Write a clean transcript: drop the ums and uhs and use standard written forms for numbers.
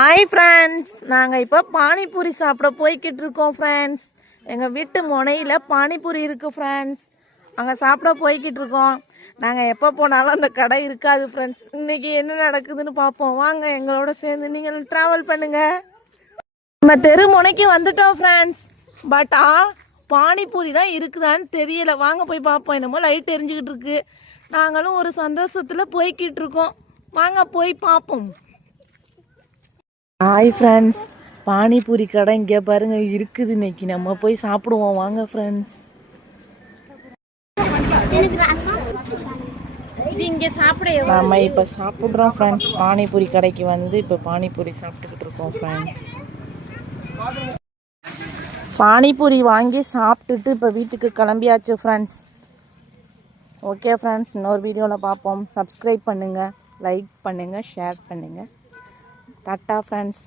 Hi friends, நாங்கள் இப்போ பானிபூரி சாப்பிட போய்கிட்டு இருக்கோம் ஃப்ரெண்ட்ஸ். எங்கள் வீட்டு முனையில் பானிபூரி இருக்குது ஃப்ரெண்ட்ஸ். அங்கே சாப்பிட போய்கிட்டு இருக்கோம். நாங்கள் எப்போ போனாலும் அந்த கடை இருக்காது ஃப்ரெண்ட்ஸ். இன்றைக்கி என்ன நடக்குதுன்னு பார்ப்போம். வாங்க எங்களோட சேர்ந்து நீங்கள் ட்ராவல் பண்ணுங்கள். நம்ம தெரு முனைக்கு வந்துட்டோம் ஃப்ரெண்ட்ஸ். பட் பானிபூரி தான் இருக்குதான்னு தெரியலை. வாங்க போய் பார்ப்போம். என்னமோ லைட் எரிஞ்சுக்கிட்டு இருக்கு. நாங்களும் ஒரு சந்தோஷத்தில் போய்கிட்டு இருக்கோம். வாங்க போய் பார்ப்போம். ஹாய் ஃப்ரெண்ட்ஸ், பானிபூரி கடை இங்கே பாருங்கள் இருக்குது. இன்னைக்கு நம்ம போய் சாப்பிடுவோம். வாங்க ஃப்ரெண்ட்ஸ். நம்ம இப்போ சாப்பிட்றோம் ஃப்ரெண்ட்ஸ். பானிபூரி கடைக்கு வந்து இப்போ பானிபூரி சாப்பிட்டுக்கிட்டு இருக்கோம் ஃப்ரெண்ட்ஸ். பானிபூரி வாங்கி சாப்பிட்டுட்டு இப்போ வீட்டுக்கு கிளம்பியாச்சு ஃப்ரெண்ட்ஸ். ஓகே ஃப்ரெண்ட்ஸ், இன்னொரு வீடியோவில் பார்ப்போம். சப்ஸ்கிரைப் பண்ணுங்கள், லைக் பண்ணுங்கள், ஷேர் பண்ணுங்கள். Tata friends.